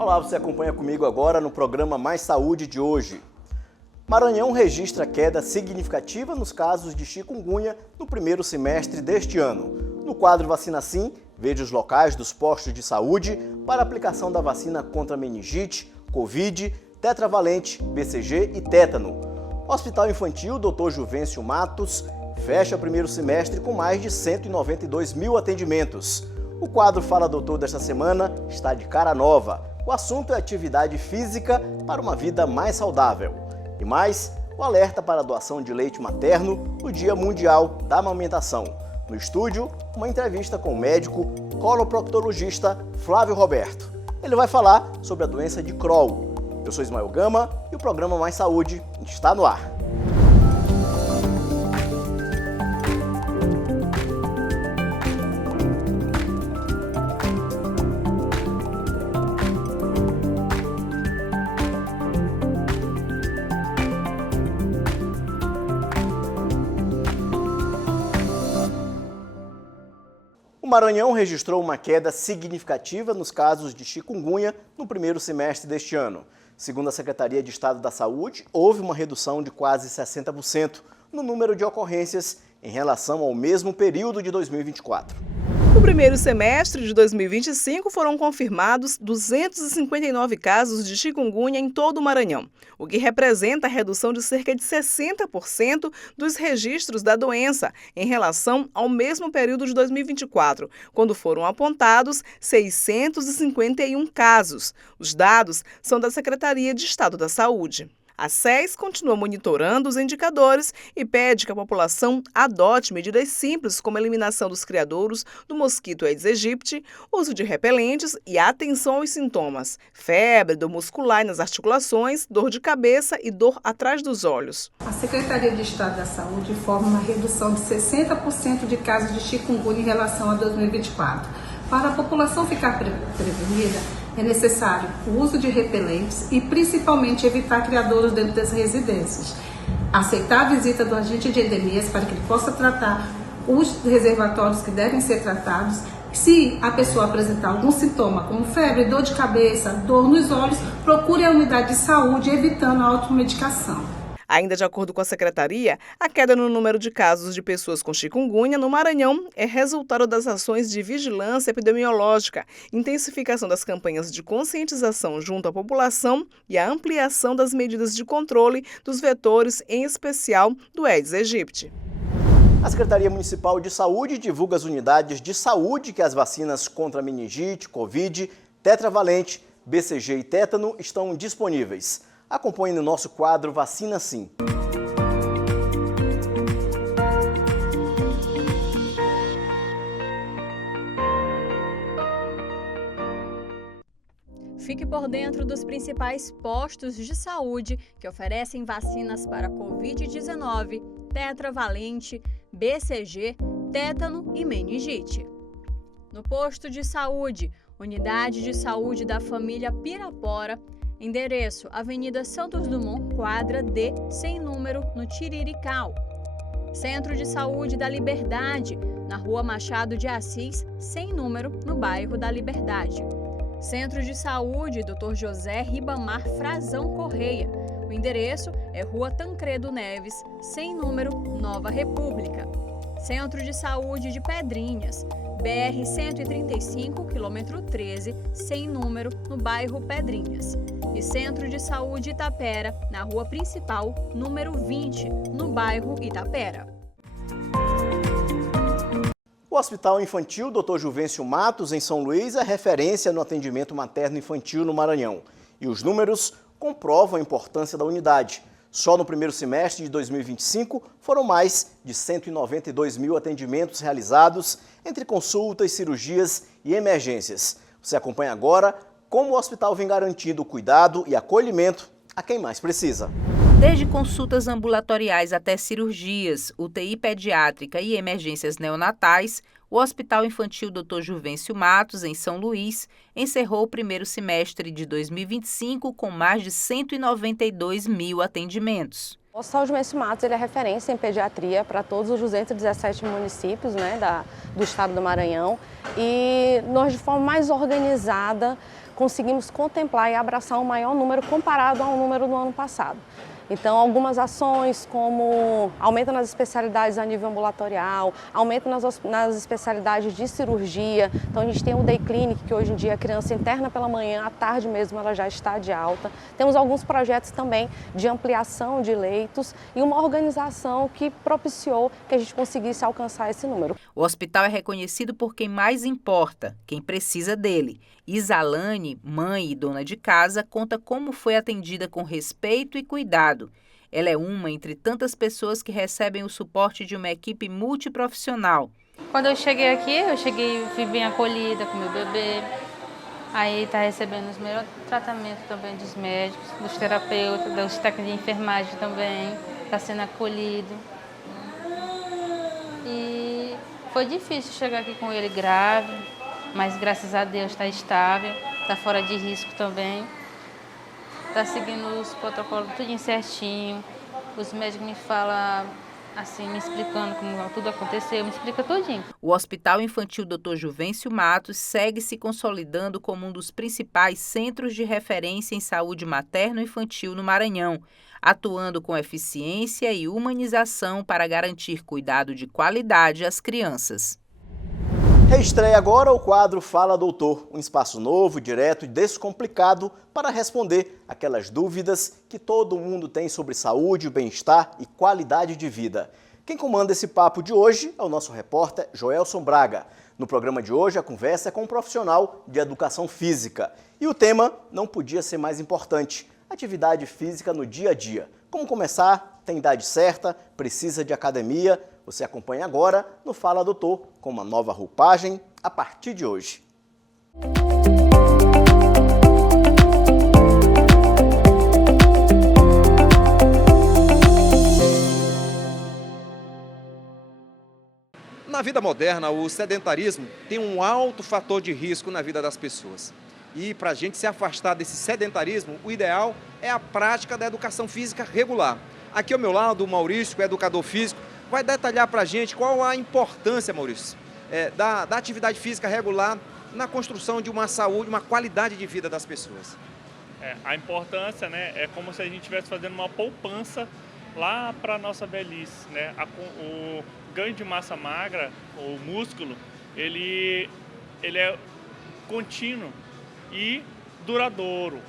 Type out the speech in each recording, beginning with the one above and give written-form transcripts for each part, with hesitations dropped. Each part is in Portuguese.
Olá, você acompanha comigo agora no programa Mais Saúde de hoje. Maranhão registra queda significativa nos casos de chikungunya no primeiro semestre deste ano. No quadro Vacina Sim, veja os locais dos postos de saúde para a aplicação da vacina contra meningite, Covid, tetravalente, BCG e tétano. O Hospital Infantil Dr. Juvencio Matos fecha o primeiro semestre com mais de 192 mil atendimentos. O quadro Fala Doutor desta semana está de cara nova. O assunto é atividade física para uma vida mais saudável. E mais, o alerta para a doação de leite materno no Dia Mundial da Amamentação. No estúdio, uma entrevista com o médico coloproctologista Flávio Roberto. Ele vai falar sobre a doença de Crohn. Eu sou Ismael Gama e o programa Mais Saúde está no ar. O Maranhão registrou uma queda significativa nos casos de chikungunya no primeiro semestre deste ano. Segundo a Secretaria de Estado da Saúde, houve uma redução de quase 60% no número de ocorrências em relação ao mesmo período de 2024. No primeiro semestre de 2025, foram confirmados 259 casos de chikungunya em todo o Maranhão, o que representa a redução de cerca de 60% dos registros da doença em relação ao mesmo período de 2024, quando foram apontados 651 casos. Os dados são da Secretaria de Estado da Saúde. A SES continua monitorando os indicadores e pede que a população adote medidas simples como a eliminação dos criadouros do mosquito Aedes aegypti, uso de repelentes e atenção aos sintomas: febre, dor muscular nas articulações, dor de cabeça e dor atrás dos olhos. A Secretaria de Estado da Saúde informa uma redução de 60% de casos de chikungunya em relação a 2024. Para a população ficar prevenida, é necessário o uso de repelentes e principalmente evitar criadouros dentro das residências. Aceitar a visita do agente de endemias para que ele possa tratar os reservatórios que devem ser tratados. Se a pessoa apresentar algum sintoma, como febre, dor de cabeça, dor nos olhos, procure a unidade de saúde evitando a automedicação. Ainda de acordo com a Secretaria, a queda no número de casos de pessoas com chikungunya no Maranhão é resultado das ações de vigilância epidemiológica, intensificação das campanhas de conscientização junto à população e a ampliação das medidas de controle dos vetores, em especial do Aedes aegypti. A Secretaria Municipal de Saúde divulga as unidades de saúde que as vacinas contra meningite, Covid, tetravalente, BCG e tétano estão disponíveis. Acompanhe no nosso quadro Vacina Sim. Fique por dentro dos principais postos de saúde que oferecem vacinas para Covid-19, tetravalente, BCG, tétano e meningite. No posto de saúde, Unidade de Saúde da Família Pirapora, endereço Avenida Santos Dumont, quadra D, sem número, no Tirirical. Centro de Saúde da Liberdade, na Rua Machado de Assis, sem número, no bairro da Liberdade. Centro de Saúde Dr. José Ribamar Frazão Correia. O endereço é Rua Tancredo Neves, sem número, Nova República. Centro de Saúde de Pedrinhas, BR-135, quilômetro 13, sem número, no bairro Pedrinhas. E Centro de Saúde Itapera, na rua principal, número 20, no bairro Itapera. O Hospital Infantil Dr. Juvencio Matos, em São Luís, é referência no atendimento materno-infantil no Maranhão. E os números comprovam a importância da unidade. Só no primeiro semestre de 2025, foram mais de 192 mil atendimentos realizados entre consultas, cirurgias e emergências. Você acompanha agora como o hospital vem garantindo o cuidado e acolhimento a quem mais precisa. Desde consultas ambulatoriais até cirurgias, UTI pediátrica e emergências neonatais, o Hospital Infantil Dr. Juvencio Matos, em São Luís, encerrou o primeiro semestre de 2025 com mais de 192 mil atendimentos. O Hospital Juvencio Matos ele é referência em pediatria para todos os 217 municípios, do estado do Maranhão, e nós, de forma mais organizada, conseguimos contemplar e abraçar um maior número comparado ao número do ano passado. Então, algumas ações como aumento nas especialidades a nível ambulatorial, aumento nas especialidades de cirurgia. Então, a gente tem o Day Clinic, que hoje em dia a criança interna pela manhã, à tarde mesmo ela já está de alta. Temos alguns projetos também de ampliação de leitos e uma organização que propiciou que a gente conseguisse alcançar esse número. O hospital é reconhecido por quem mais importa, quem precisa dele. Isalane, mãe e dona de casa, conta como foi atendida com respeito e cuidado. Ela é uma entre tantas pessoas que recebem o suporte de uma equipe multiprofissional. Quando eu cheguei aqui, fui bem acolhida com meu bebê. Aí está recebendo os melhores tratamentos também dos médicos, dos terapeutas, dos técnicos de enfermagem também. Está sendo acolhido. E foi difícil chegar aqui com ele grave, mas graças a Deus está estável, está fora de risco também. Está seguindo os protocolos tudo certinho. Os médicos me falam assim, me explicando como tudo aconteceu, me explica tudinho. O Hospital Infantil Dr. Juvencio Matos segue se consolidando como um dos principais centros de referência em saúde materno-infantil no Maranhão, atuando com eficiência e humanização para garantir cuidado de qualidade às crianças. Reestreia agora o quadro Fala Doutor, um espaço novo, direto e descomplicado para responder aquelas dúvidas que todo mundo tem sobre saúde, bem-estar e qualidade de vida. Quem comanda esse papo de hoje é o nosso repórter Joelson Braga. No programa de hoje, a conversa é com um profissional de educação física. E o tema não podia ser mais importante: atividade física no dia a dia. Como começar? Tem idade certa? Precisa de academia? Você acompanha agora no Fala Doutor, com uma nova roupagem a partir de hoje. Na vida moderna, o sedentarismo tem um alto fator de risco na vida das pessoas. E para a gente se afastar desse sedentarismo, o ideal é a prática da educação física regular. Aqui ao meu lado, o Maurício, que é educador físico, vai detalhar para a gente qual a importância, Maurício, da atividade física regular na construção de uma saúde, uma qualidade de vida das pessoas. A importância, né, é como se a gente estivesse fazendo uma poupança lá para a nossa velhice, né? O ganho de massa magra, o músculo, ele é contínuo e duradouro.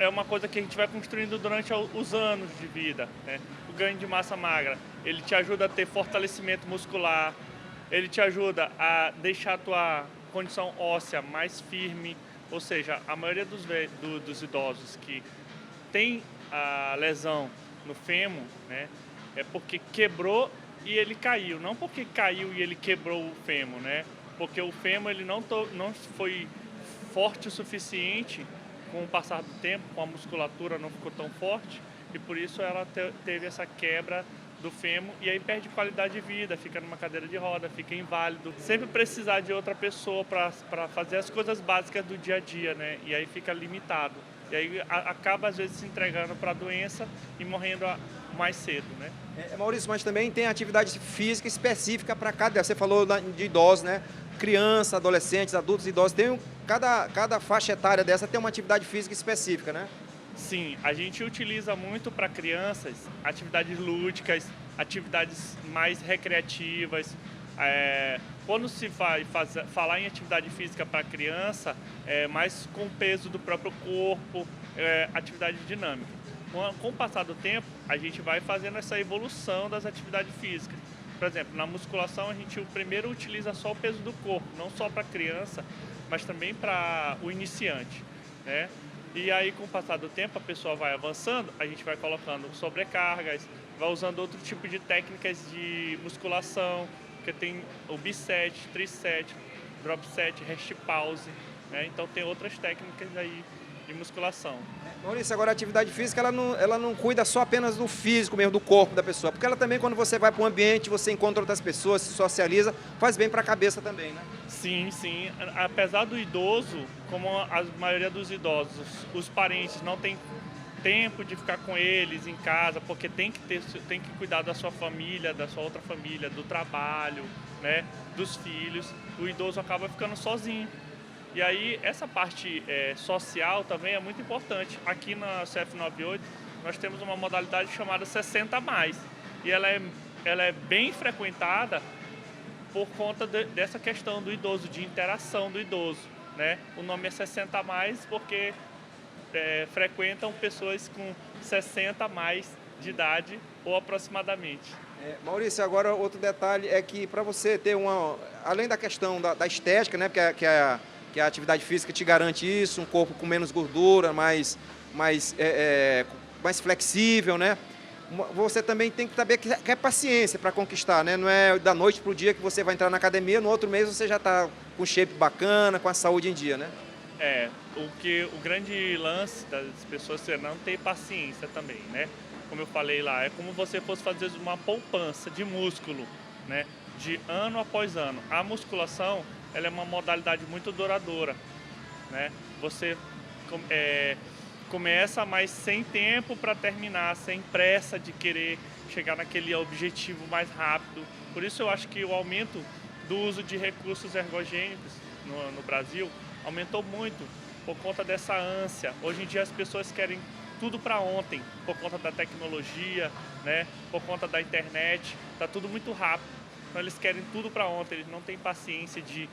É uma coisa que a gente vai construindo durante os anos de vida, né? O ganho de massa magra, ele te ajuda a ter fortalecimento muscular, ele te ajuda a deixar a tua condição óssea mais firme, ou seja, a maioria dos idosos que tem a lesão no fêmur, né, é porque quebrou e ele caiu, não porque caiu e ele quebrou o fêmur, né? Porque o fêmur ele não foi forte o suficiente com o passar do tempo, com a musculatura não ficou tão forte e por isso ela teve essa quebra do fêmur e aí perde qualidade de vida, fica numa cadeira de roda, fica inválido. Sempre precisar de outra pessoa para fazer as coisas básicas do dia a dia, né? E aí fica limitado. E aí acaba às vezes se entregando para a doença e morrendo mais cedo, né? Maurício, mas também tem atividade física específica para cada. Você falou de idosos, né? Crianças, adolescentes, adultos, idosos. Cada faixa etária dessa tem uma atividade física específica, né? Sim, a gente utiliza muito para crianças atividades lúdicas, atividades mais recreativas. Quando se falar em atividade física para criança, mais com o peso do próprio corpo, atividade dinâmica. Com o passar do tempo, a gente vai fazendo essa evolução das atividades físicas. Por exemplo, na musculação, a gente primeiro utiliza só o peso do corpo, não só para a criança, mas também para o iniciante, né? E aí, com o passar do tempo, a pessoa vai avançando, a gente vai colocando sobrecargas, vai usando outro tipo de técnicas de musculação, que tem o biset, triset, drop set, rest pause, né? Então tem outras técnicas aí de musculação. Maurício, agora a atividade física ela não cuida só apenas do físico mesmo, do corpo da pessoa, porque ela também, quando você vai para um ambiente, você encontra outras pessoas, se socializa, faz bem para a cabeça também, né? Sim, sim. Apesar do idoso, como a maioria dos idosos, os parentes não têm tempo de ficar com eles em casa, porque tem que cuidar da sua família, da sua outra família, do trabalho, né, dos filhos. O idoso acaba ficando sozinho. E aí essa parte social também é muito importante. Aqui na CF98 nós temos uma modalidade chamada 60+, e ela é bem frequentada por conta dessa questão do idoso, de interação do idoso, né? O nome é 60+, porque frequentam pessoas com 60+ de idade ou aproximadamente. Maurício, agora outro detalhe é que para você ter além da questão da estética, né, porque que a atividade física te garante isso, um corpo com menos gordura, mais flexível, né? Você também tem que saber que é paciência para conquistar, né? Não é da noite para o dia que você vai entrar na academia, no outro mês você já está com shape bacana, com a saúde em dia, né? O grande lance das pessoas é não ter paciência também, né? Como eu falei lá, é como você fosse fazer uma poupança de músculo, né? De ano após ano. A musculação, ela é uma modalidade muito duradoura, né? Você começa, mas sem tempo para terminar, sem pressa de querer chegar naquele objetivo mais rápido. Por isso eu acho que o aumento do uso de recursos ergogênicos no Brasil aumentou muito por conta dessa ânsia. Hoje em dia as pessoas querem tudo para ontem, por conta da tecnologia, né? Por conta da internet, está tudo muito rápido. Então eles querem tudo para ontem, eles não têm paciência de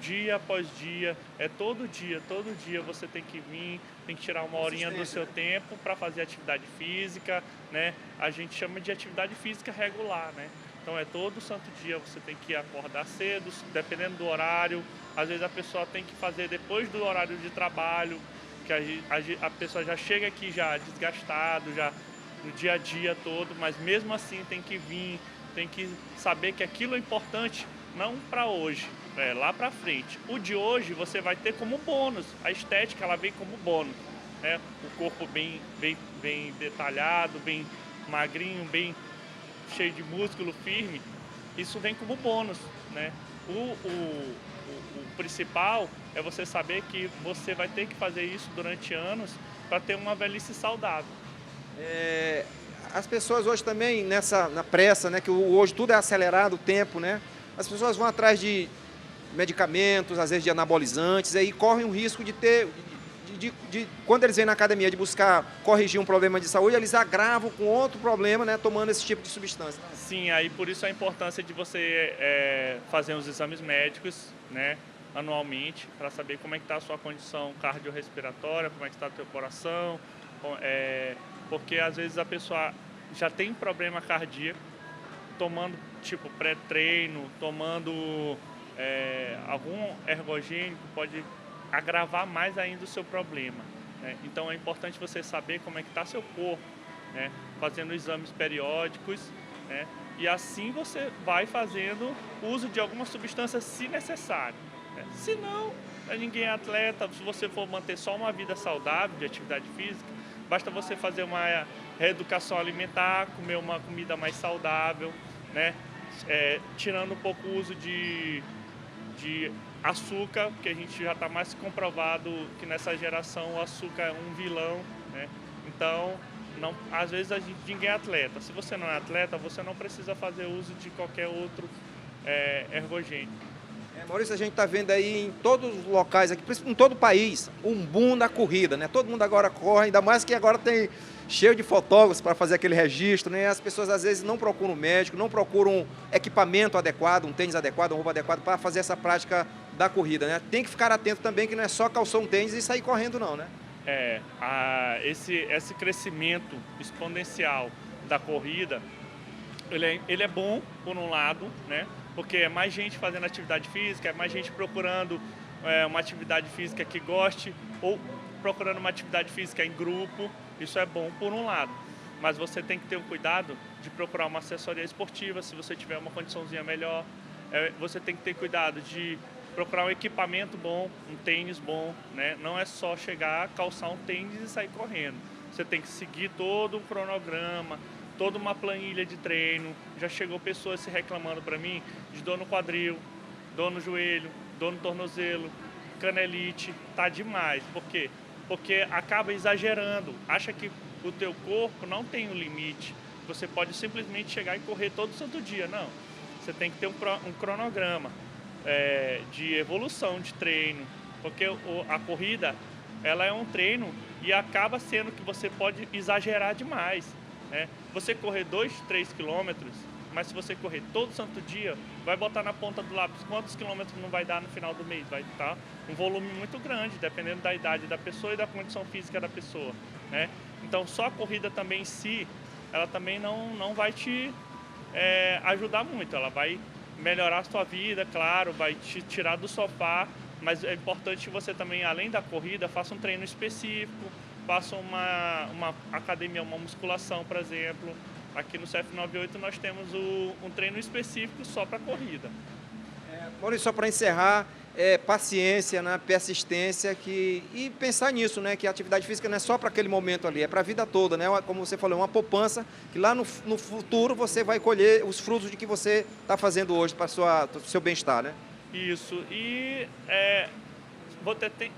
dia após dia, todo dia você tem que vir, tem que tirar uma horinha do seu tempo para fazer atividade física, né? A gente chama de atividade física regular, né? Então todo santo dia você tem que acordar cedo, dependendo do horário. Às vezes a pessoa tem que fazer depois do horário de trabalho, que a pessoa já chega aqui já desgastado, já no dia a dia todo, mas mesmo assim tem que vir, tem que saber que aquilo é importante, não para hoje, lá para frente. O de hoje você vai ter como bônus, a estética ela vem como bônus, né? O corpo bem detalhado, bem magrinho, bem cheio de músculo, firme, isso vem como bônus, né? O principal é você saber que você vai ter que fazer isso durante anos para ter uma velhice saudável. As pessoas hoje também, na pressa, né, que hoje tudo é acelerado, o tempo, né? As pessoas vão atrás de medicamentos, às vezes de anabolizantes, aí correm o risco de ter, quando eles vêm na academia de buscar corrigir um problema de saúde, eles agravam com outro problema, né, tomando esse tipo de substância. Sim, aí por isso a importância de você fazer os exames médicos, né, anualmente, para saber como é que está a sua condição cardiorrespiratória, como é que está o teu coração, porque às vezes a pessoa já tem problema cardíaco, tomando tipo pré-treino, tomando algum ergogênico, pode agravar mais ainda o seu problema, né? Então é importante você saber como é que está seu corpo, né? Fazendo exames periódicos, né? E assim você vai fazendo uso de algumas substâncias se necessário, né? Se não, ninguém é atleta, se você for manter só uma vida saudável de atividade física, basta você fazer uma reeducação alimentar, comer uma comida mais saudável, né? Tirando um pouco o uso de açúcar, porque a gente já está mais comprovado que nessa geração o açúcar é um vilão, né? Então, às vezes ninguém é atleta. Se você não é atleta, você não precisa fazer uso de qualquer outro ergogênico. Maurício, a gente está vendo aí em todos os locais, aqui, em todo o país, um boom da corrida, né? Todo mundo agora corre, ainda mais que agora tem cheio de fotógrafos para fazer aquele registro, né? As pessoas às vezes não procuram médico, não procuram equipamento adequado, um tênis adequado, uma roupa adequada para fazer essa prática da corrida, né? Tem que ficar atento também que não é só calçar um tênis e sair correndo não, né? Esse crescimento exponencial da corrida, ele é bom por um lado, né? Porque é mais gente fazendo atividade física, é mais gente procurando uma atividade física que goste ou procurando uma atividade física em grupo. Isso é bom por um lado, mas você tem que ter um cuidado de procurar uma assessoria esportiva se você tiver uma condiçãozinha melhor. Você tem que ter cuidado de procurar um equipamento bom, um tênis bom, né? Não é só chegar, calçar um tênis e sair correndo. Você tem que seguir todo um cronograma, toda uma planilha de treino. Já chegou pessoas se reclamando para mim de dor no quadril, dor no joelho, dor no tornozelo, canelite, tá demais. Por quê? Porque acaba exagerando, acha que o teu corpo não tem um limite, você pode simplesmente chegar e correr todo santo dia. Não, você tem que ter um cronograma de evolução de treino, porque a corrida ela é um treino e acaba sendo que você pode exagerar demais, né? Você correr 2, 3 quilômetros, mas se você correr todo santo dia, vai botar na ponta do lápis quantos quilômetros não vai dar no final do mês. Vai estar um volume muito grande, dependendo da idade da pessoa e da condição física da pessoa, né? Então, só a corrida também em si, ela também não vai te ajudar muito. Ela vai melhorar a sua vida, claro, vai te tirar do sofá, mas é importante que você também, além da corrida, faça um treino específico, faça uma academia, uma musculação, por exemplo. Aqui no CF98 nós temos um treino específico só para corrida. Maurício, só para encerrar, paciência, né, persistência e pensar nisso, né, que a atividade física não é só para aquele momento ali, é para a vida toda, né, como você falou, uma poupança que lá no futuro você vai colher os frutos de que você está fazendo hoje para o seu bem-estar, né? Isso, e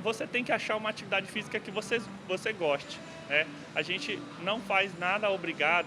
você tem que achar uma atividade física que você goste, né? A gente não faz nada obrigado,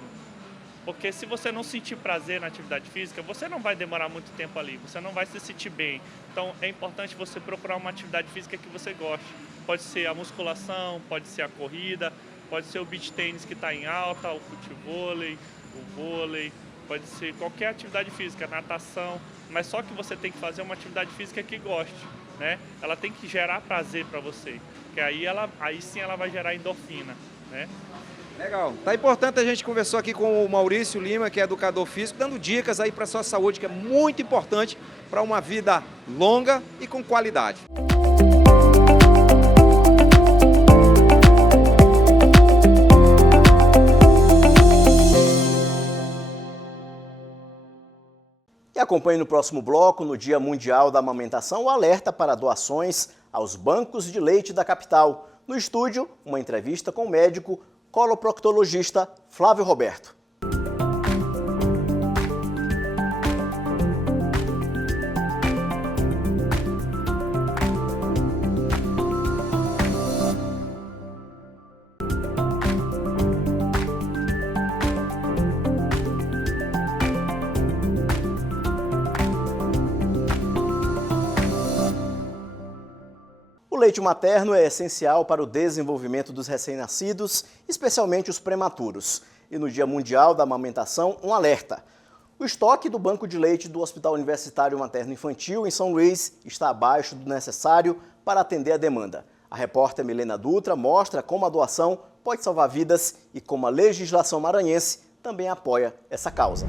porque se você não sentir prazer na atividade física, você não vai demorar muito tempo ali, você não vai se sentir bem. Então é importante você procurar uma atividade física que você goste. Pode ser a musculação, pode ser a corrida, pode ser o beach tênis que está em alta, o futevôlei, o vôlei, pode ser qualquer atividade física, natação, mas só que você tem que fazer uma atividade física que goste, né? Ela tem que gerar prazer para você, porque aí sim ela vai gerar endorfina, né? Legal. Tá importante, a gente conversou aqui com o Maurício Lima, que é educador físico, dando dicas aí para a sua saúde, que é muito importante para uma vida longa e com qualidade. E acompanhe no próximo bloco, no Dia Mundial da Amamentação, o alerta para doações aos bancos de leite da capital. No estúdio, uma entrevista com o médico coloproctologista Flávio Roberto. O leite materno é essencial para o desenvolvimento dos recém-nascidos, especialmente os prematuros. E no Dia Mundial da Amamentação, um alerta. O estoque do banco de leite do Hospital Universitário Materno Infantil, em São Luís, está abaixo do necessário para atender a demanda. A repórter Milena Dutra mostra como a doação pode salvar vidas e como a legislação maranhense também apoia essa causa.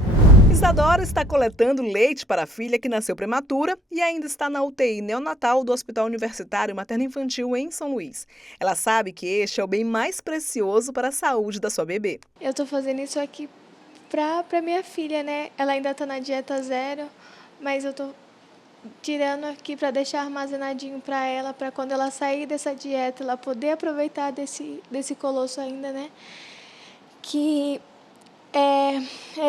Isadora está coletando leite para a filha que nasceu prematura e ainda está na UTI neonatal do Hospital Universitário Materno Infantil em São Luís. Ela sabe que este é o bem mais precioso para a saúde da sua bebê. Eu estou fazendo isso aqui para minha filha, né? Ela ainda está na dieta zero, mas eu estou tirando aqui para deixar armazenadinho para ela, para quando ela sair dessa dieta, ela poder aproveitar desse colosso ainda, né? Que é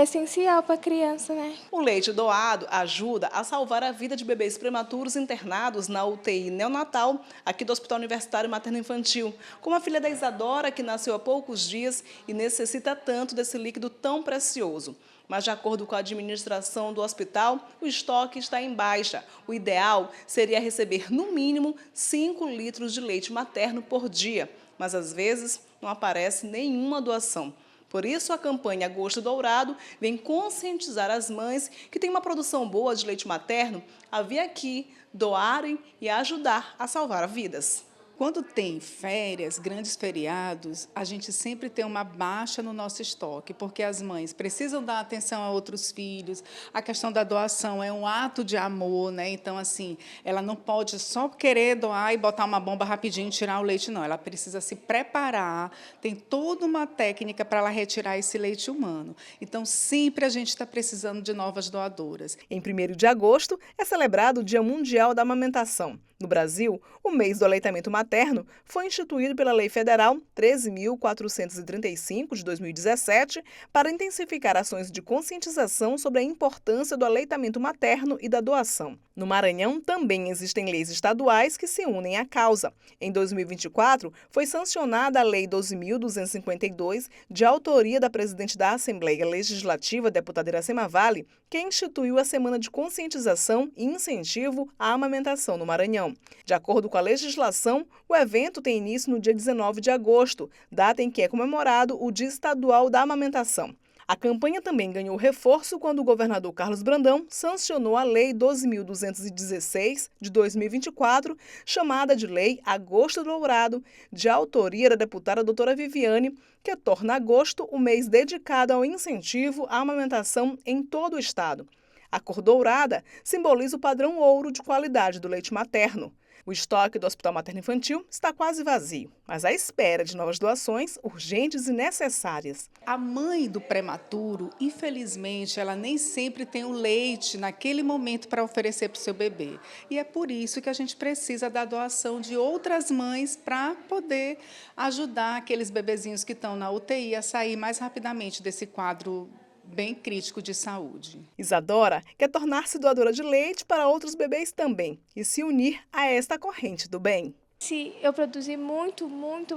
essencial para a criança, né? O leite doado ajuda a salvar a vida de bebês prematuros internados na UTI neonatal aqui do Hospital Universitário Materno Infantil, como a filha da Isadora, que nasceu há poucos dias e necessita tanto desse líquido tão precioso. Mas, de acordo com a administração do hospital, o estoque está em baixa. O ideal seria receber, no mínimo, 5 litros de leite materno por dia, mas, às vezes, não aparece nenhuma doação. Por isso, a campanha Agosto Dourado vem conscientizar as mães que têm uma produção boa de leite materno a vir aqui, doarem e ajudar a salvar vidas. Quando tem férias, grandes feriados, a gente sempre tem uma baixa no nosso estoque, porque as mães precisam dar atenção a outros filhos. A questão da doação é um ato de amor, né? Então, assim, ela não pode só querer doar e botar uma bomba rapidinho e tirar o leite, não. Ela precisa se preparar, tem toda uma técnica para ela retirar esse leite humano. Então, sempre a gente está precisando de novas doadoras. Em 1º de agosto é celebrado o Dia Mundial da Amamentação. No Brasil, o mês do aleitamento materno foi instituído pela Lei Federal 13.435, de 2017, para intensificar ações de conscientização sobre a importância do aleitamento materno e da doação. No Maranhão, também existem leis estaduais que se unem à causa. Em 2024, foi sancionada a Lei 12.252, de autoria da presidente da Assembleia Legislativa, deputada Iracema Vale, que instituiu a Semana de Conscientização e Incentivo à Amamentação no Maranhão. De acordo com a legislação, o evento tem início no dia 19 de agosto, data em que é comemorado o Dia Estadual da Amamentação. A campanha também ganhou reforço quando o governador Carlos Brandão sancionou a Lei 12.216, de 2024, chamada de Lei Agosto Dourado, de autoria da deputada doutora Viviane, que torna agosto o mês dedicado ao incentivo à amamentação em todo o estado. A cor dourada simboliza o padrão ouro de qualidade do leite materno. O estoque do Hospital Materno Infantil está quase vazio, mas à espera de novas doações urgentes e necessárias. A mãe do prematuro, infelizmente, ela nem sempre tem o leite naquele momento para oferecer para o seu bebê. E é por isso que a gente precisa da doação de outras mães para poder ajudar aqueles bebezinhos que estão na UTI a sair mais rapidamente desse quadro bem crítico de saúde. Isadora quer tornar-se doadora de leite para outros bebês também e se unir a esta corrente do bem. Se eu produzir muito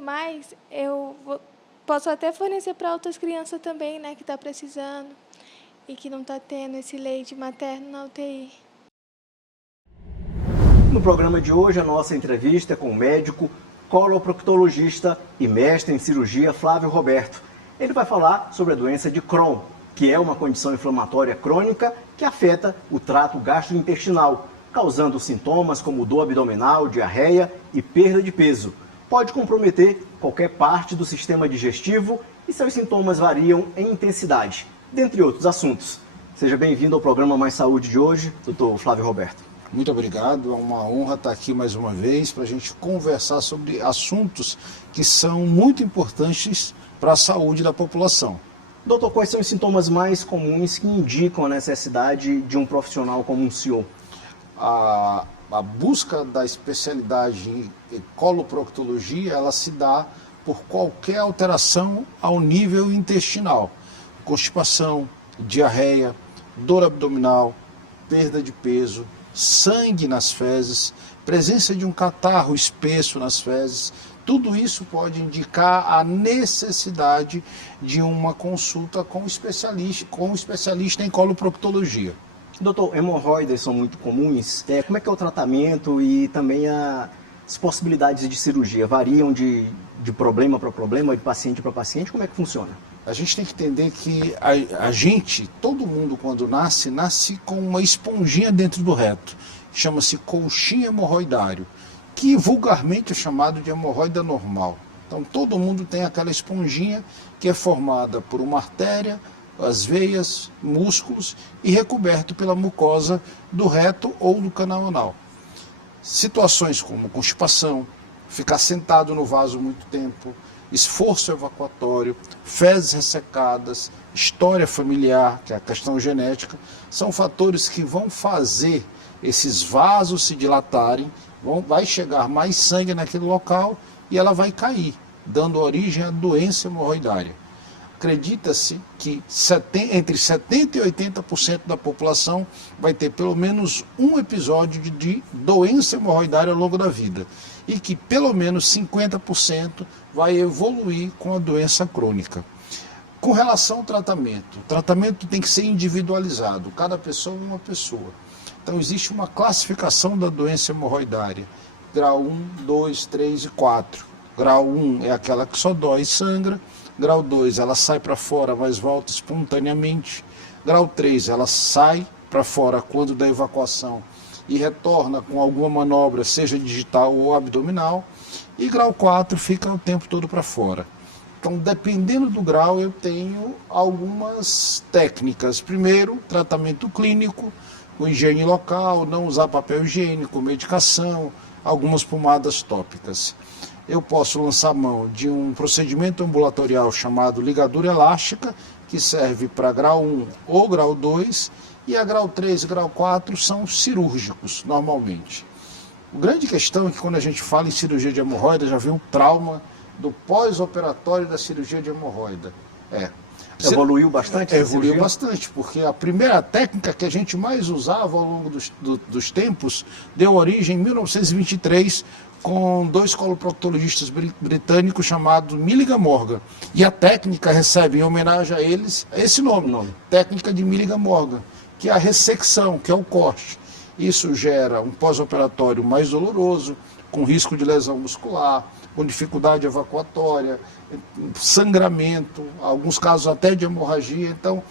mais, posso até fornecer para outras crianças também, né, que está precisando e que não está tendo esse leite materno na UTI. No programa de hoje, a nossa entrevista é com o médico, coloproctologista e mestre em cirurgia Flávio Roberto. Ele vai falar sobre a doença de Crohn, que é uma condição inflamatória crônica que afeta o trato gastrointestinal, causando sintomas como dor abdominal, diarreia e perda de peso. Pode comprometer qualquer parte do sistema digestivo e seus sintomas variam em intensidade, dentre outros assuntos. Seja bem-vindo ao programa Mais Saúde de hoje, Dr. Flávio Roberto. Muito obrigado, é uma honra estar aqui mais uma vez para a gente conversar sobre assuntos que são muito importantes para a saúde da população. Doutor, quais são os sintomas mais comuns que indicam a necessidade de um profissional como o senhor? A busca da especialidade em coloproctologia, ela se dá por qualquer alteração ao nível intestinal. Constipação, diarreia, dor abdominal, perda de peso, sangue nas fezes, presença de um catarro espesso nas fezes. Tudo isso pode indicar a necessidade de uma consulta com um especialista em coloproctologia. Doutor, hemorroidas são muito comuns. Como é que é o tratamento e também as possibilidades de cirurgia? Variam de problema para problema, de paciente para paciente? Como é que funciona? A gente tem que entender que a gente, todo mundo quando nasce com uma esponjinha dentro do reto. Chama-se colchinho hemorroidário, que vulgarmente é chamado de hemorroida normal. Então todo mundo tem aquela esponjinha que é formada por uma artéria, as veias, músculos e recoberto pela mucosa do reto ou do canal anal. Situações como constipação, ficar sentado no vaso muito tempo, esforço evacuatório, fezes ressecadas, história familiar, que é a questão genética, são fatores que vão fazer esses vasos se dilatarem, vai chegar mais sangue naquele local e ela vai cair, dando origem à doença hemorroidária. Acredita-se que entre 70% e 80% da população vai ter pelo menos um episódio de doença hemorroidária ao longo da vida e que pelo menos 50% vai evoluir com a doença crônica. Com relação ao tratamento, o tratamento tem que ser individualizado, cada pessoa é uma pessoa. Então existe uma classificação da doença hemorroidária, grau 1, 2, 3 e 4. Grau 1 é aquela que só dói e sangra, grau 2 ela sai para fora, mas volta espontaneamente, grau 3 ela sai para fora quando da evacuação e retorna com alguma manobra, seja digital ou abdominal, e grau 4 fica o tempo todo para fora. Então, dependendo do grau, eu tenho algumas técnicas. Primeiro, tratamento clínico, com higiene local, não usar papel higiênico, medicação, algumas pomadas tópicas. Eu posso lançar mão de um procedimento ambulatorial chamado ligadura elástica, que serve para grau 1 ou grau 2, e a grau 3 e grau 4 são cirúrgicos, normalmente. A grande questão é que quando a gente fala em cirurgia de hemorroida, já vem um trauma do pós-operatório da cirurgia de hemorroida. Evoluiu bastante? Evoluiu bastante, porque a primeira técnica que a gente mais usava ao longo dos tempos deu origem em 1923 com dois coloproctologistas britânicos chamados Milligan Morgan. E a técnica recebe em homenagem a eles esse nome. Técnica de Milligan Morgan, que é a ressecção, que é o corte. Isso gera um pós-operatório mais doloroso, com risco de lesão muscular, com dificuldade evacuatória, sangramento, alguns casos até de hemorragia. Então,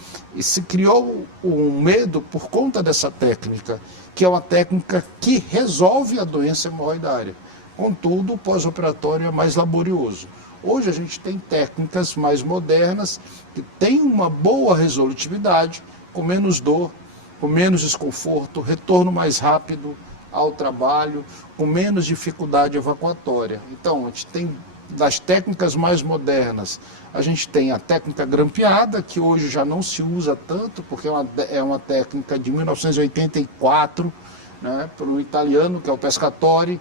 se criou um medo por conta dessa técnica, que é uma técnica que resolve a doença hemorroidária. Contudo, o pós-operatório é mais laborioso. Hoje a gente tem técnicas mais modernas que têm uma boa resolutividade, com menos dor, com menos desconforto, retorno mais rápido ao trabalho, com menos dificuldade evacuatória. Então, a gente tem, das técnicas mais modernas, a gente tem a técnica grampeada, que hoje já não se usa tanto, porque é uma técnica de 1984, né, para o italiano, que é o Pescatori,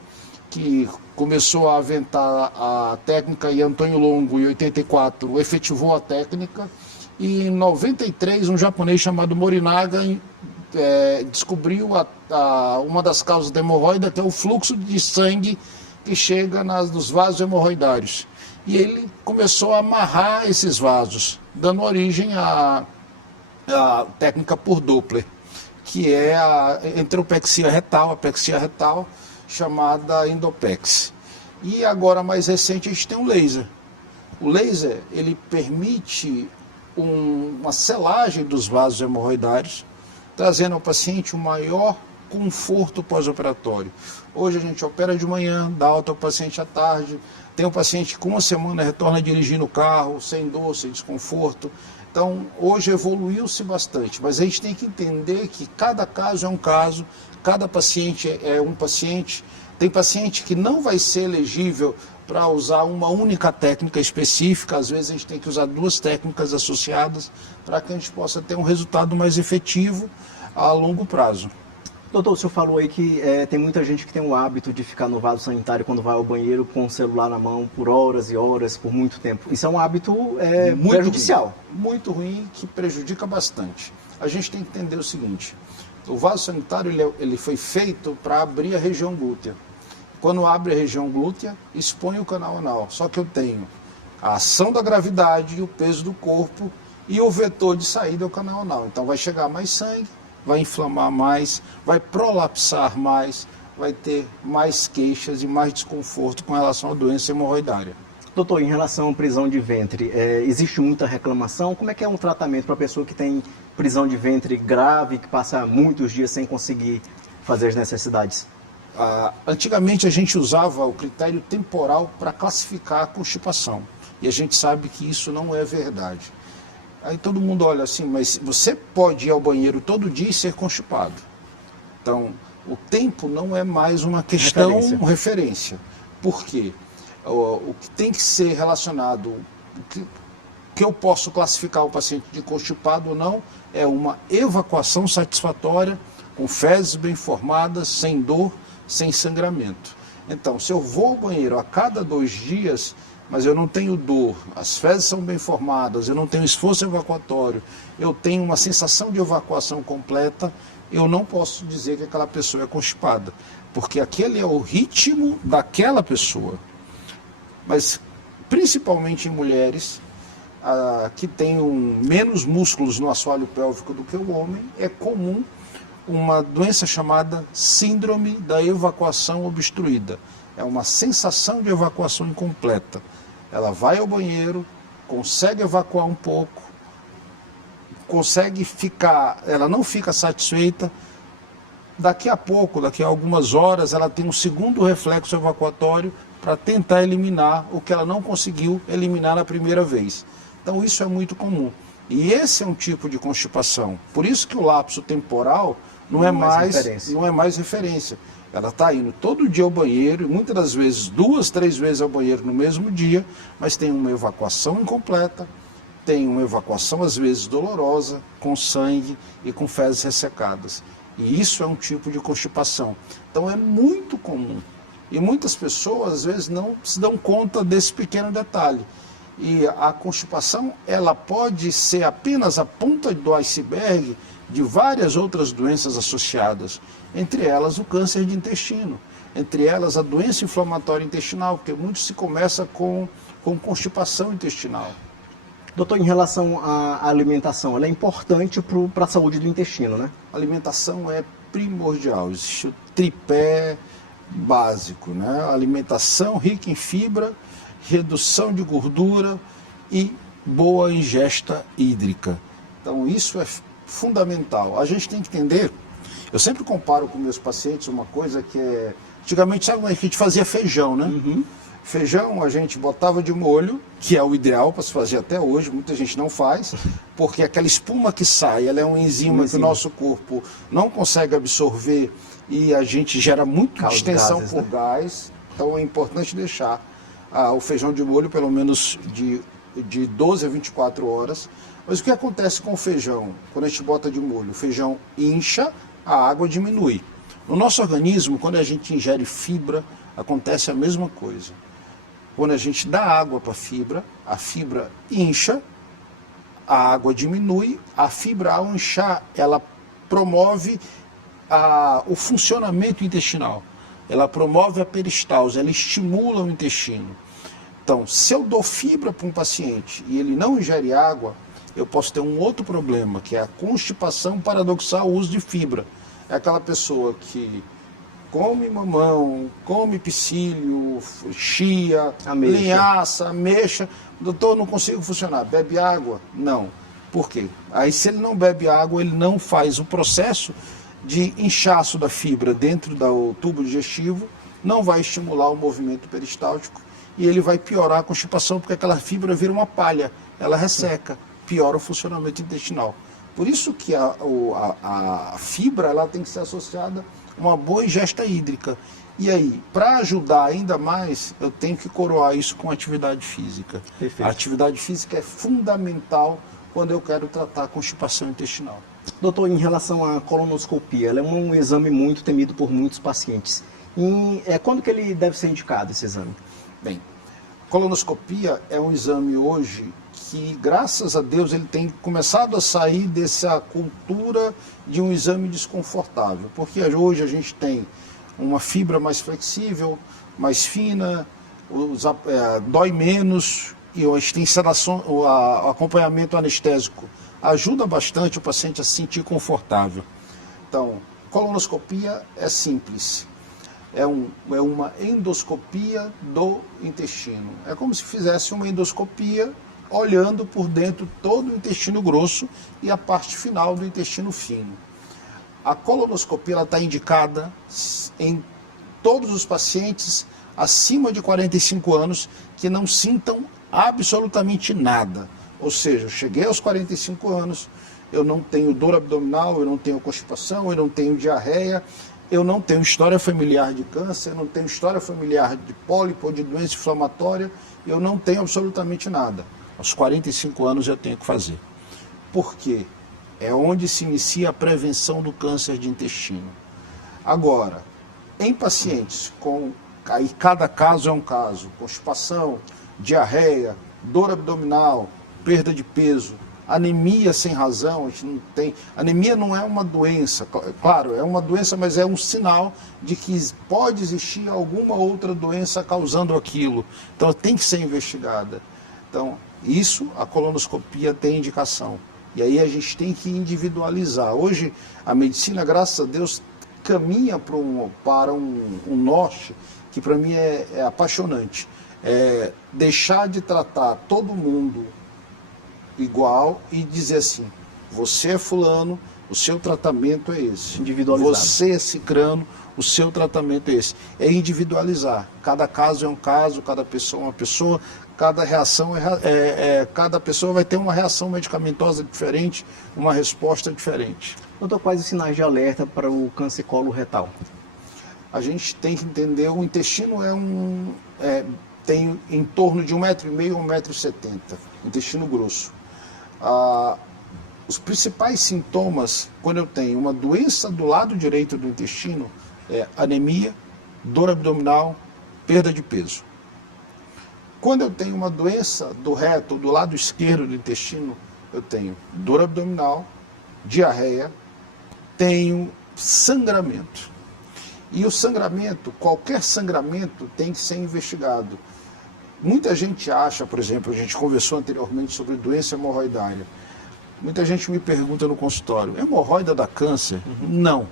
que começou a aventar a técnica, e Antônio Longo, em 84, efetivou a técnica, e em 93, um japonês chamado Morinaga descobriu uma das causas da hemorroida, que é o fluxo de sangue que chega nos vasos hemorroidários. E ele começou a amarrar esses vasos, dando origem à técnica por Doppler, que é a entropexia retal, chamada Endopex. E agora, mais recente, a gente tem um laser. O laser, ele permite uma selagem dos vasos hemorroidários, trazendo ao paciente um maior conforto pós-operatório. Hoje a gente opera de manhã, dá alta ao paciente à tarde, tem um paciente que com uma semana retorna a dirigir no carro, sem dor, sem desconforto. Então, hoje evoluiu-se bastante, mas a gente tem que entender que cada caso é um caso, cada paciente é um paciente. Tem paciente que não vai ser elegível para usar uma única técnica específica, às vezes a gente tem que usar duas técnicas associadas para que a gente possa ter um resultado mais efetivo a longo prazo. Doutor, o senhor falou aí que tem muita gente que tem o hábito de ficar no vaso sanitário quando vai ao banheiro com o celular na mão por horas e horas, por muito tempo. Isso é um hábito muito prejudicial. Muito ruim, que prejudica bastante. A gente tem que entender o seguinte, o vaso sanitário ele foi feito para abrir a região glútea. Quando abre a região glútea, expõe o canal anal. Só que eu tenho a ação da gravidade, o peso do corpo e o vetor de saída é o canal anal. Então vai chegar mais sangue, vai inflamar mais, vai prolapsar mais, vai ter mais queixas e mais desconforto com relação à doença hemorroidária. Doutor, em relação à prisão de ventre, existe muita reclamação? Como é que é um tratamento para a pessoa que tem prisão de ventre grave, que passa muitos dias sem conseguir fazer as necessidades? Antigamente a gente usava o critério temporal para classificar a constipação. E a gente sabe que isso não é verdade. Aí todo mundo olha assim, mas você pode ir ao banheiro todo dia e ser constipado. Então, o tempo não é mais uma questão referência. Por quê? O que tem que ser relacionado, o que eu posso classificar o paciente de constipado ou não, é uma evacuação satisfatória, com fezes bem formadas, sem dor, sem sangramento. Então, se eu vou ao banheiro a cada 2 dias, mas eu não tenho dor, as fezes são bem formadas, eu não tenho esforço evacuatório, eu tenho uma sensação de evacuação completa, eu não posso dizer que aquela pessoa é constipada, porque aquele é o ritmo daquela pessoa. Mas, principalmente em mulheres que tenham menos músculos no assoalho pélvico do que o homem, é comum uma doença chamada síndrome da evacuação obstruída. É uma sensação de evacuação incompleta. Ela vai ao banheiro, consegue evacuar um pouco, ela não fica satisfeita. Daqui a pouco, daqui a algumas horas, ela tem um segundo reflexo evacuatório para tentar eliminar o que ela não conseguiu eliminar na primeira vez. Então isso é muito comum. E esse é um tipo de constipação. Por isso que o lapso temporal não é mais referência. Ela está indo todo dia ao banheiro, e muitas das vezes 2, 3 vezes ao banheiro no mesmo dia, mas tem uma evacuação incompleta, tem uma evacuação às vezes dolorosa, com sangue e com fezes ressecadas. E isso é um tipo de constipação. Então é muito comum. E muitas pessoas às vezes não se dão conta desse pequeno detalhe. E a constipação, ela pode ser apenas a ponta do iceberg de várias outras doenças associadas, entre elas o câncer de intestino, entre elas a doença inflamatória intestinal, porque muito se começa com constipação intestinal. Doutor, em relação à alimentação, ela é importante para a saúde do intestino, né? A alimentação é primordial, existe o tripé básico, né? Alimentação rica em fibra, redução de gordura e boa ingesta hídrica. Então isso é fundamental. A gente tem que entender, eu sempre comparo com meus pacientes uma coisa que é... Antigamente, sabe como é que a gente fazia feijão, né? Uhum. Feijão a gente botava de molho, que é o ideal para se fazer até hoje, muita gente não faz, porque aquela espuma que sai, ela é uma enzima que o nosso corpo não consegue absorver e a gente gera muito distensão gases, por gás, então é importante deixar o feijão de molho pelo menos de 12 a 24 horas. Mas o que acontece com o feijão? Quando a gente bota de molho, o feijão incha, a água diminui. No nosso organismo, quando a gente ingere fibra, acontece a mesma coisa. Quando a gente dá água para a fibra incha, a água diminui, a fibra ao inchar, ela promove o funcionamento intestinal, ela promove a peristalse, ela estimula o intestino. Então, se eu dou fibra para um paciente e ele não ingere água, eu posso ter um outro problema, que é a constipação paradoxal, o uso de fibra. É aquela pessoa que come mamão, come psyllium, chia, linhaça, ameixa. Doutor, não consigo funcionar. Bebe água? Não. Por quê? Aí se ele não bebe água, ele não faz o processo de inchaço da fibra dentro do tubo digestivo, não vai estimular o movimento peristáltico e ele vai piorar a constipação, porque aquela fibra vira uma palha, ela resseca, piora o funcionamento intestinal. Por isso que a fibra ela tem que ser associada a uma boa ingesta hídrica. E aí, para ajudar ainda mais, eu tenho que coroar isso com atividade física. Perfeito. A atividade física é fundamental quando eu quero tratar a constipação intestinal. Doutor, em relação à colonoscopia, ela é um exame muito temido por muitos pacientes. Quando que ele deve ser indicado, esse exame? Bem, colonoscopia é um exame hoje que, graças a Deus, ele tem começado a sair dessa cultura de um exame desconfortável, porque hoje a gente tem uma fibra mais flexível, mais fina, dói menos, e a gente tem sedação, o acompanhamento anestésico ajuda bastante o paciente a se sentir confortável. Então, colonoscopia é simples. É uma endoscopia do intestino. É como se fizesse uma endoscopia olhando por dentro todo o intestino grosso e a parte final do intestino fino. A colonoscopia está indicada em todos os pacientes acima de 45 anos que não sintam absolutamente nada. Ou seja, eu cheguei aos 45 anos, eu não tenho dor abdominal, eu não tenho constipação, eu não tenho diarreia, eu não tenho história familiar de câncer, eu não tenho história familiar de pólipo ou de doença inflamatória, eu não tenho absolutamente nada. Aos 45 anos eu tenho que fazer. Por quê? É onde se inicia a prevenção do câncer de intestino. Agora, em pacientes aí cada caso é um caso, constipação, diarreia, dor abdominal, perda de peso, anemia sem razão, a gente não tem... Anemia não é uma doença, claro, é uma doença, mas é um sinal de que pode existir alguma outra doença causando aquilo. Então tem que ser investigada. Então, isso a colonoscopia tem indicação. E aí a gente tem que individualizar. Hoje a medicina, graças a Deus, caminha para um norte que para mim é apaixonante. É deixar de tratar todo mundo igual e dizer assim, você é fulano, o seu tratamento é esse. Individualizado. Você é cicrano, o seu tratamento é esse. É individualizar. Cada caso é um caso, cada pessoa é uma pessoa, cada reação cada pessoa vai ter uma reação medicamentosa diferente, uma resposta diferente. Doutor, quais os sinais de alerta para o câncer coloretal? A gente tem que entender, o intestino tem em torno de 1,5 m a 1,70 m, intestino grosso. Os principais sintomas, quando eu tenho uma doença do lado direito do intestino, é anemia, dor abdominal, perda de peso. Quando eu tenho uma doença do reto, do lado esquerdo do intestino, eu tenho dor abdominal, diarreia, tenho sangramento. E o sangramento, qualquer sangramento tem que ser investigado. Muita gente acha, por exemplo, a gente conversou anteriormente sobre doença hemorroidária. Muita gente me pergunta no consultório, hemorroida dá câncer? Não.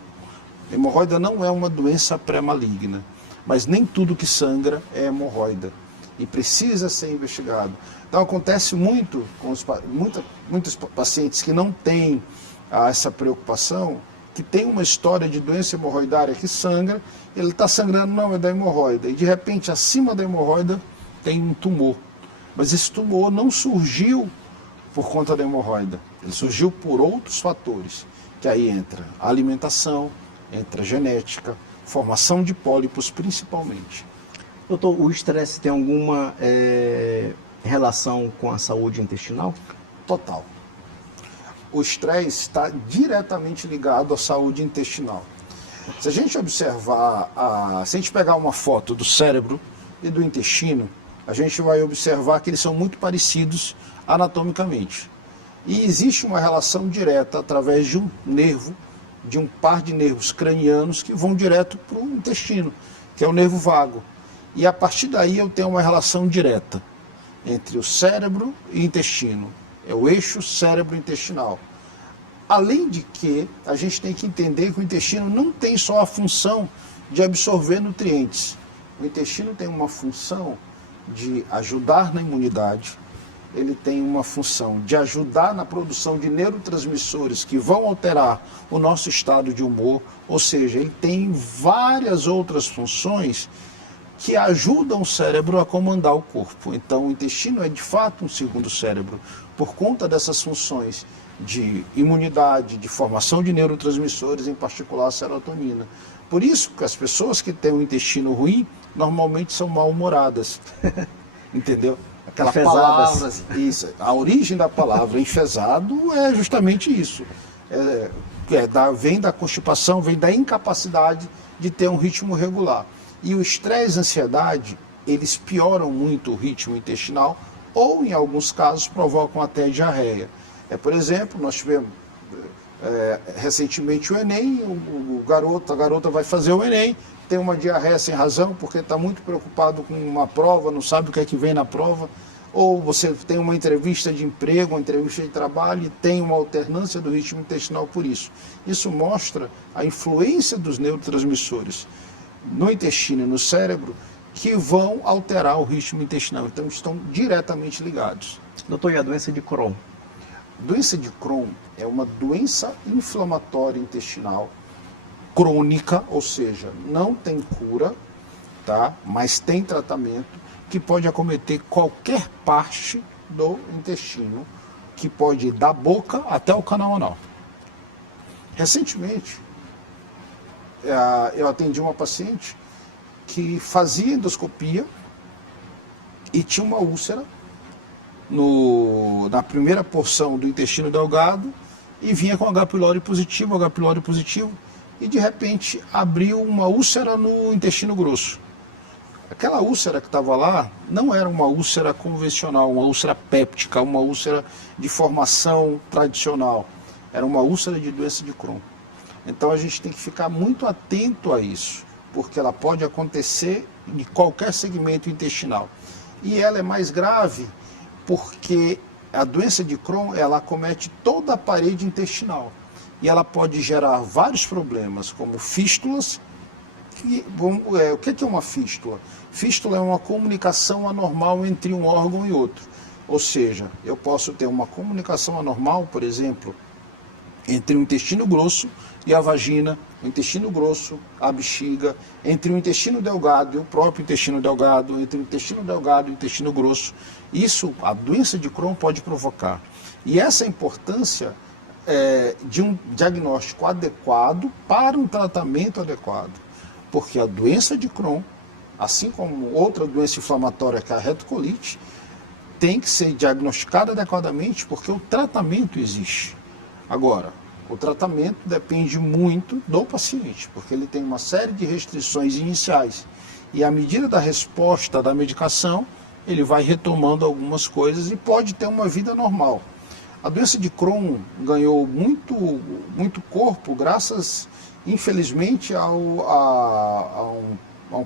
Hemorroida não é uma doença pré-maligna, mas nem tudo que sangra é hemorroida e precisa ser investigado. Então acontece muito com muitos pacientes que não têm essa preocupação, que tem uma história de doença hemorroidária que sangra, ele está sangrando, não, é da hemorroida, e de repente acima da hemorroida tem um tumor. Mas esse tumor não surgiu por conta da hemorroida, ele surgiu por outros fatores, que aí entra a alimentação, entra a genética, formação de pólipos principalmente. Doutor, o estresse tem alguma relação com a saúde intestinal? Total. O estresse está diretamente ligado à saúde intestinal. Se a gente observar, se a gente pegar uma foto do cérebro e do intestino, a gente vai observar que eles são muito parecidos anatomicamente. E existe uma relação direta através de um nervo, de um par de nervos cranianos que vão direto para o intestino, que é o nervo vago. E a partir daí eu tenho uma relação direta entre o cérebro e o intestino. É o eixo cérebro-intestinal. Além de que a gente tem que entender que o intestino não tem só a função de absorver nutrientes. O intestino tem uma função de ajudar na imunidade, ele tem uma função de ajudar na produção de neurotransmissores que vão alterar o nosso estado de humor, ou seja, ele tem várias outras funções que ajudam o cérebro a comandar o corpo. Então o intestino é de fato um segundo cérebro, por conta dessas funções de imunidade, de formação de neurotransmissores, em particular a serotonina. Por isso que as pessoas que têm um intestino ruim, normalmente são mal-humoradas, entendeu? Aquela palavra, isso, a origem da palavra enfesado é justamente isso. Vem da constipação, vem da incapacidade de ter um ritmo regular. E o estresse e a ansiedade, eles pioram muito o ritmo intestinal ou, em alguns casos, provocam até diarreia. Por exemplo, nós tivemos recentemente o Enem, a garota vai fazer o Enem, tem uma diarreia sem razão porque está muito preocupado com uma prova, não sabe o que é que vem na prova, ou você tem uma entrevista de emprego, uma entrevista de trabalho e tem uma alternância do ritmo intestinal por isso. Isso mostra a influência dos neurotransmissores no intestino e no cérebro que vão alterar o ritmo intestinal, então estão diretamente ligados. Doutor, e a doença de Crohn? Doença de Crohn é uma doença inflamatória intestinal crônica, ou seja, não tem cura, tá? Mas tem tratamento que pode acometer qualquer parte do intestino, que pode ir da boca até o canal anal. Recentemente, eu atendi uma paciente que fazia endoscopia e tinha uma úlcera na primeira porção do intestino delgado e vinha com H. pylori positivo, e de repente abriu uma úlcera no intestino grosso. Aquela úlcera que estava lá não era uma úlcera convencional, uma úlcera péptica, uma úlcera de formação tradicional. Era uma úlcera de doença de Crohn. Então a gente tem que ficar muito atento a isso, porque ela pode acontecer em qualquer segmento intestinal. E ela é mais grave porque a doença de Crohn, ela acomete toda a parede intestinal. E ela pode gerar vários problemas, como fístulas. O que é uma fístula? Fístula é uma comunicação anormal entre um órgão e outro. Ou seja, eu posso ter uma comunicação anormal, por exemplo, entre o intestino grosso e a vagina, o intestino grosso, a bexiga, entre o intestino delgado e o próprio intestino delgado, entre o intestino delgado e o intestino grosso. Isso a doença de Crohn pode provocar. E essa é a importância de um diagnóstico adequado para um tratamento adequado. Porque a doença de Crohn, assim como outra doença inflamatória que é a retocolite, tem que ser diagnosticada adequadamente porque o tratamento existe. Agora, o tratamento depende muito do paciente, porque ele tem uma série de restrições iniciais. E à medida da resposta da medicação, ele vai retomando algumas coisas e pode ter uma vida normal. A doença de Crohn ganhou muito corpo graças, infelizmente, a um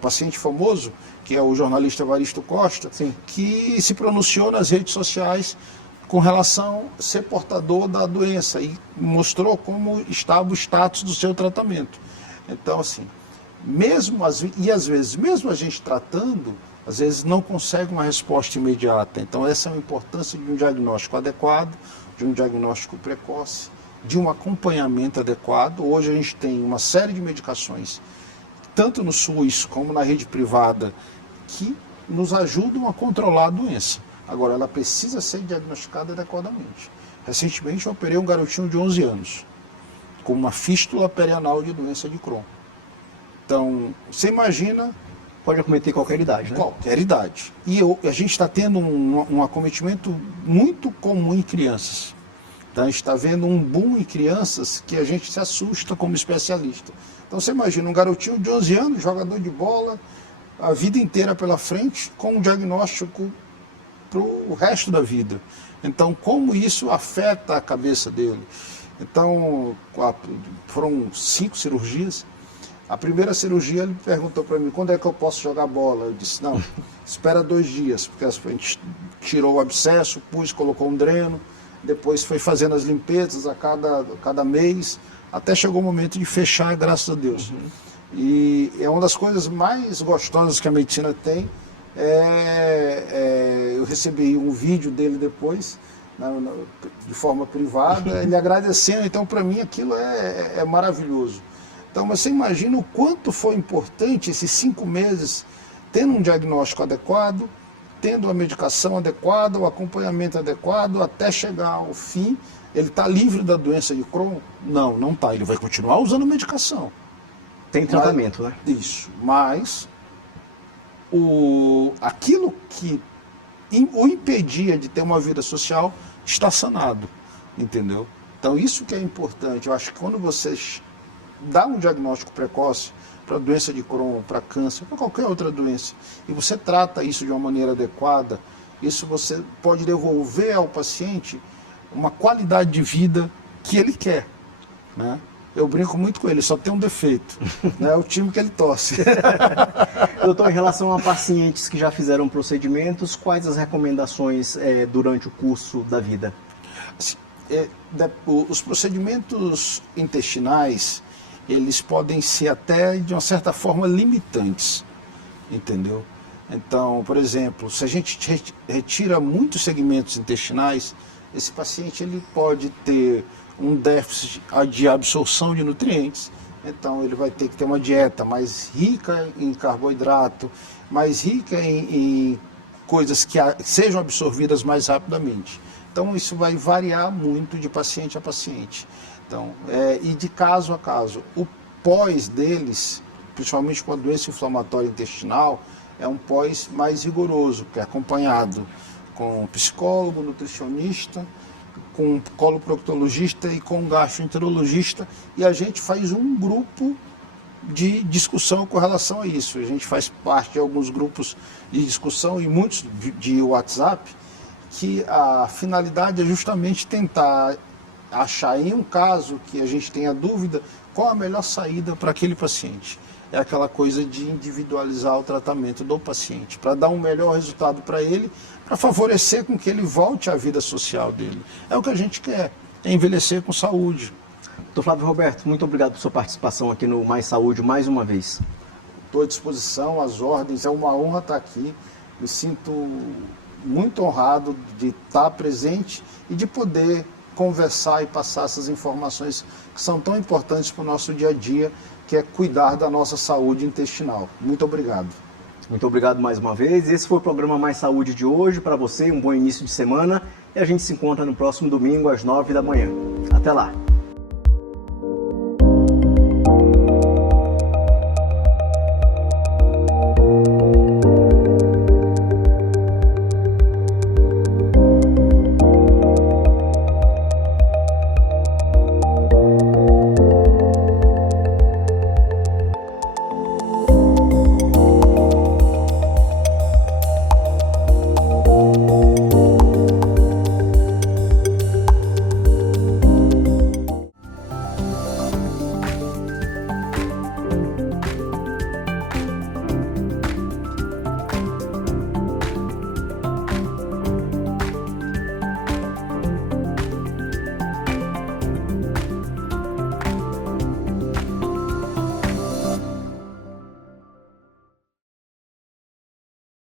paciente famoso, que é o jornalista Evaristo Costa, sim, que se pronunciou nas redes sociais com relação a ser portador da doença e mostrou como estava o status do seu tratamento. Então, assim, às vezes, mesmo a gente tratando, às vezes não consegue uma resposta imediata. Então, essa é a importância de um diagnóstico adequado, de um diagnóstico precoce, de um acompanhamento adequado. Hoje a gente tem uma série de medicações, tanto no SUS como na rede privada, que nos ajudam a controlar a doença. Agora, ela precisa ser diagnosticada adequadamente. Recentemente eu operei um garotinho de 11 anos, com uma fístula perianal de doença de Crohn. Então, você imagina... Pode acometer qualquer idade, né? Qualquer idade. E a gente está tendo um acometimento muito comum em crianças. Então, a gente está vendo um boom em crianças que a gente se assusta como especialista. Então, você imagina um garotinho de 11 anos, jogador de bola, a vida inteira pela frente, com um diagnóstico para o resto da vida. Então, como isso afeta a cabeça dele? Então, foram 5 cirurgias. A primeira cirurgia, ele perguntou para mim, quando é que eu posso jogar bola? Eu disse, não, espera 2 dias, porque a gente tirou o abscesso, colocou um dreno, depois foi fazendo as limpezas a cada mês, até chegou o momento de fechar, graças a Deus. Uhum. E é uma das coisas mais gostosas que a medicina tem. Eu recebi um vídeo dele depois, de forma privada, ele agradecendo. Então, para mim, aquilo é maravilhoso. Então, mas você imagina o quanto foi importante esses 5 meses, tendo um diagnóstico adequado, tendo a medicação adequada, o acompanhamento adequado, até chegar ao fim. Ele está livre da doença de Crohn? Não, não está. Ele vai continuar usando medicação. Tem tratamento, né? Isso. Mas aquilo que o impedia de ter uma vida social está sanado, entendeu? Então, isso que é importante. Eu acho que quando você dá um diagnóstico precoce para doença de Crohn, para câncer, para qualquer outra doença, e você trata isso de uma maneira adequada, isso você pode devolver ao paciente uma qualidade de vida que ele quer, né? Eu brinco muito com ele, só tem um defeito, né? É o time que ele torce. Doutor, em relação a pacientes que já fizeram procedimentos, quais as recomendações durante o curso da vida? Os procedimentos intestinais, eles podem ser até, de uma certa forma, limitantes, entendeu? Então, por exemplo, se a gente retira muitos segmentos intestinais, esse paciente ele pode ter um déficit de absorção de nutrientes, então ele vai ter que ter uma dieta mais rica em carboidrato, mais rica em coisas que sejam absorvidas mais rapidamente. Então isso vai variar muito de paciente a paciente. Então, e de caso a caso. O pós deles, principalmente com a doença inflamatória intestinal, é um pós mais rigoroso, que é acompanhado com psicólogo, nutricionista, com coloproctologista e com gastroenterologista, e a gente faz um grupo de discussão com relação a isso. A gente faz parte de alguns grupos de discussão e muitos de WhatsApp, que a finalidade é justamente tentar achar em um caso que a gente tenha dúvida qual a melhor saída para aquele paciente. É aquela coisa de individualizar o tratamento do paciente, para dar um melhor resultado para ele, para favorecer com que ele volte à vida social dele. É o que a gente quer, é envelhecer com saúde. Doutor Flávio Roberto, muito obrigado por sua participação aqui no Mais Saúde mais uma vez. Estou à disposição, às ordens, é uma honra estar aqui. Me sinto muito honrado de estar presente e de poder conversar e passar essas informações que são tão importantes para o nosso dia a dia, que é cuidar da nossa saúde intestinal. Muito obrigado. Muito obrigado mais uma vez. Esse foi o programa Mais Saúde de hoje. Para você, um bom início de semana. E a gente se encontra no próximo domingo às 9 da manhã. Até lá.